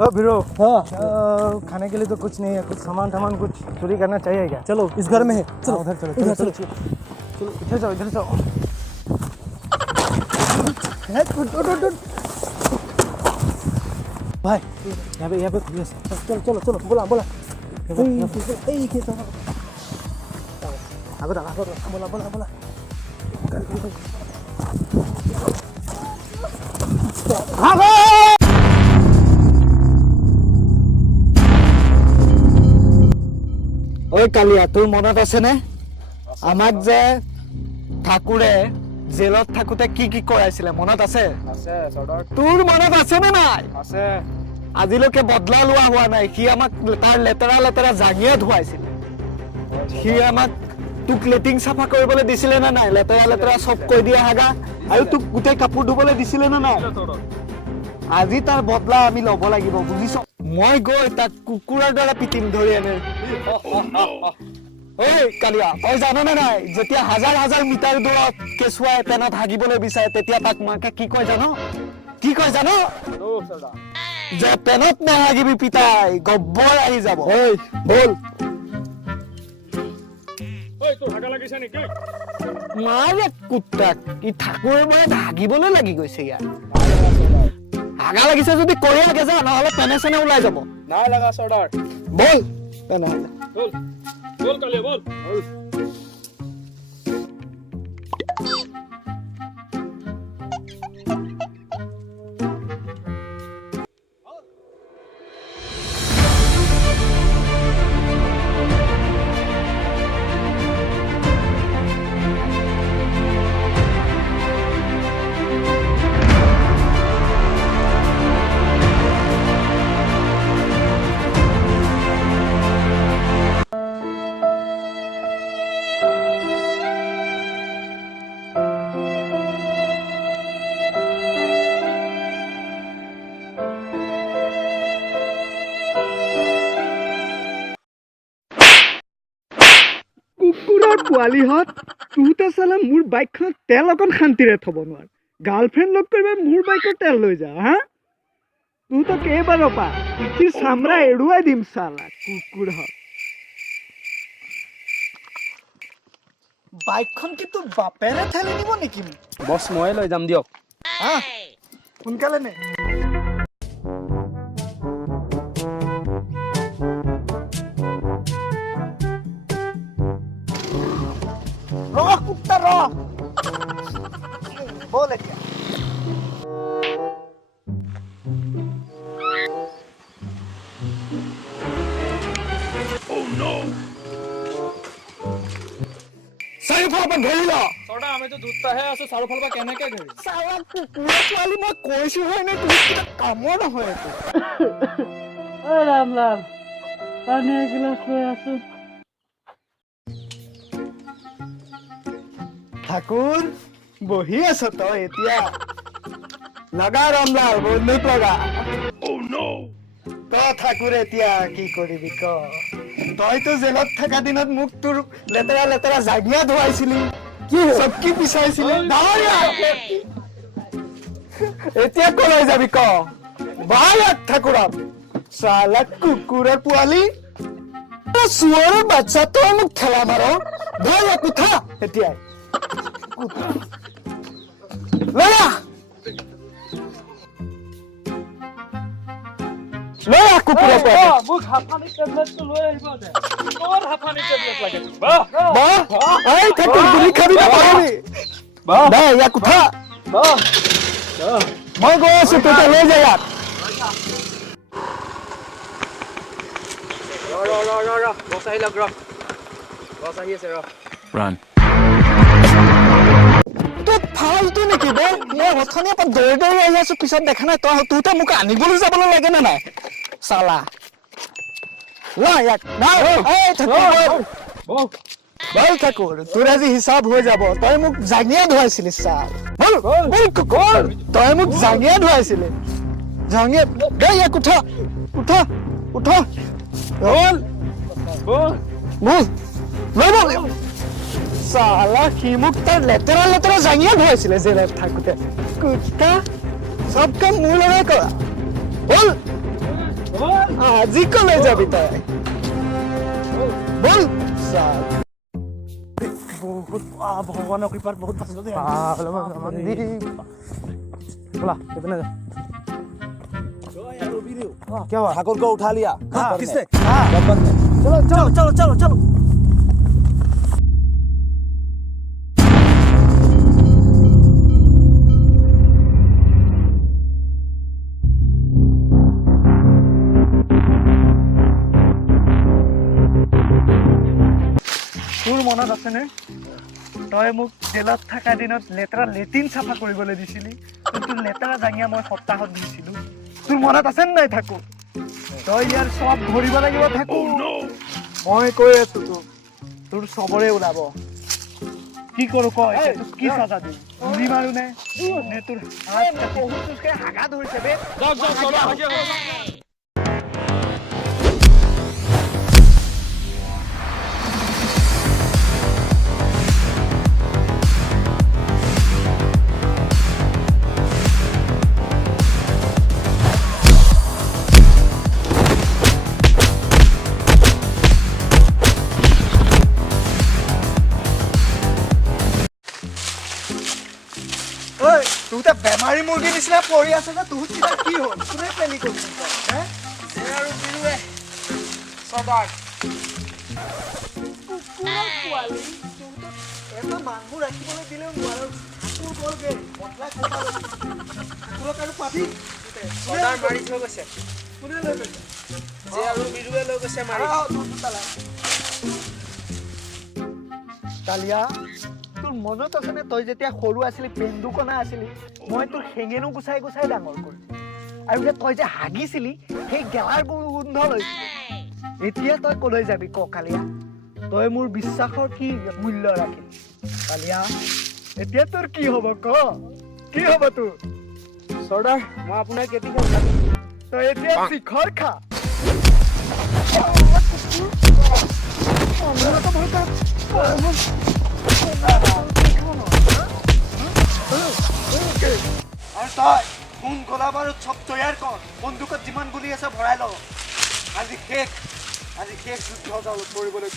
वीरो हाँ खाने के लिए तो कुछ नहीं है, कुछ सामान कुछ चोरी करना चाहिए क्या? चलो इस घर में है, चलो उधर चलो इधर चलो चलो चलो इधर जाओ भाई यहाँ पे खुले से चलो चलो चलो बोला बोला बोला ঐ কালিয়া তোৰ মনত আছেনে আমাক যে ঠাকুৰে জেলত থাকোতে কি কি কৰাইছিলে মনত আছে তোৰ মনত আছে নে নাই আজিলৈকে বদলা লোৱা হোৱা নাই সি আমাক তাৰ লেতেৰা জাঙিয়ে ধুৱাইছিলে সি আমাক তোক লেটিং চাফা কৰিবলৈ দিছিলে নে নাই লেতেৰা চব কৈ দিয়া হাগা আৰু তোক গোটেই কাপোৰ ধুবলৈ দিছিলে নে নাই আজি তাৰ বদলা আমি ল'ব লাগিব বুজিছ মই গৈ তাক কুকুৰৰ দৰে পিটিম ধৰি এনে ঐ কালিয়া তই জাননে নাই যেতিয়া হাজাৰ মিটাৰ দূৰত কেঁচুৱাই পেনত হাগিবলৈ বিচাৰে তেতিয়া তাক মাকে কি কয় জানো যে পেনত নাহাগিবি পিতাই গব্বৰ আহি যাব ঐ বল মাৰে কুত্তাক ই ঠাকুৰৰ মানে হাগিবলৈ লাগি গৈছে ইয়াৰ হাগা লাগিছে যদি কৰি আগে যা নহ'লে পেনে চেনে ওলাই যাব নাই লাগা সর্দার বল তেনেহ'লে बोल कालिया बोल কুকুৰৰ পোৱালিহঁত তুহঁতে চালে মোৰ বাইকখন তেল অকণ শান্তিৰে থ'ব নোৱাৰ গাৰ্লফ্ৰেণ্ড লগ কৰিব মোৰ বাইকৰ তেল লৈ যা হা তুহঁতক কেইবাৰৰ পা পিঠিৰ চামৰা এৰুৱাই দিম চালা কুকুৰহঁত বাইকখন কিন্তু বাপেৰে ঠেলি নিব নেকি বস মই লৈ যাম দিয়ক হা সোনকালে নে Roh, kuta roh. Boleh ya. Oh no. Saya apa geli lo? সর্দার আমি তো দুধটাহে আছো চারো ফালৰ পৰা কেনেকে ঘূৰি Salah kukuh kali mah koisi hoy ne tuh kamu na hoy tu. ও রাম পানি গিলাস লৈ আছো ঠাকুৰ বহি আছ তই এতিয়া লগা ৰামলাল বন্ধুক লগা তই ঠাকুৰ এতিয়া কি কৰিবি ক তইতো জেলত থকা দিনত মোক তোৰ লেতেৰা জাগিয়া ধুৱাইছিলি কি চকী পিছাইছিলি এতিয়া কলৈ যাবি ক ভাল ঠাকুৰক চালা কুকুৰৰ পোৱালি চুৰৰ বাচ্চা তই মোক ঠেলা মাৰ ভাল কথা এতিয়া Lola! Lola, kukuha ko! মোক হাফানি টেবলেটটো লৈ আহিব দে তোৰ হাফানি টেবলেট লাগে বাহ Ay, ঠাকুৰ গুলি খাবি না পাৰি দে ইয়াক উঠা মই গৈ আছো তই লৈ যা ইয়াক ৰ বস আহিল ৰ বস আহি আছে ৰ Run. তই ফালতু নেকি বে মই অথনিৰ পৰা দৌৰি আহি আছো পিছত দেখা নাই তই তোতে মোক আনিবলৈ যাবলৈ লাগে নে নাই চালা ল ইয়াক বল ঠাকুৰ তোৰ আজি হিচাপ হৈ যাব তই মোক জাঙিয়া ধুৱাইছিলি চাল বল তই মোক জাঙিয়া ধুৱাইছিলি জাঙিয়া দে ইয়াক উঠা বল বল साला ही मुख तर लेतरा जांगिया धुवायছিলে জেলত থাকোতে কুত্তা সব কাম মুলে না কৰা বল আজি কলৈ যাবি তই বল চাল বহুত ভগৱানৰ কৃপাত বহুত বাচিলো দেই बोला कितने क्या हुआ ठाकुर को उठा लिया किसने गब्बर ने চলো চলো চলো চলো চলো তোৰ মনত আছেনে তই মোক জেলত থকা দিনত লেতেৰা লেট্ৰিন চাফা কৰিবলৈ দিছিলি তোৰ লেতেৰা দাঙিয়া মই সপ্তাহত দিছিলো তোৰ মনত আছে নাই থাকো তই ইয়াৰ সব ধৰিব লাগিব থাকো মই কৈ আছো তোক তোৰ চবৰে ওলাব কি কৰো কয় তোক কি সাজা দিম গুলি মাৰো নে তোৰ তোৰকে হাগা ধৰিছে বে তোৰ বেমাৰী মুৰ্গী নিচিনা পৰি আছে যে তোৰ কিবা কি হ'ল কোনে প্লেনিং কৰিছে और बिरुए सरदार এটা মানুহ ৰাখিবলৈ দিলেও নোৱাৰো তোৰ গ'লগে মতলা কুকুৰক আৰু পাবি सरदार मारी थৈ গৈছে কোনে লৈ গৈছে যে আৰু বিৰুৱে লৈ গৈছে মাৰি কালিয়া তোৰ মনত আছেনে তই যেতিয়া সৰু আছিলি পেন্দুকনা আছিলি মই তোৰ হেঙেনো গুচাই গুচাই ডাঙৰ কৰিছিলো আৰু যে তই যে হাগিছিলি সেই গেলাৰ গোন্ধ লৈছিলি এতিয়া তই কলৈ যাবি ক কালিয়া তই মোৰ বিশ্বাসৰ কি মূল্য ৰাখিলি কালিয়া এতিয়া তোৰ কি হ'ব ক কি হ'ব তোৰ सरदार মই আপোনাৰ কেতি খাম তই এতিয়া শিখৰ খা আৰু তই কোন গলা বাৰু চব তৈয়াৰ কৰ বন্দুকত যিমান গুলি আছে ভৰাই ল আজি শেষ যুদ্ধ কৰিবলৈ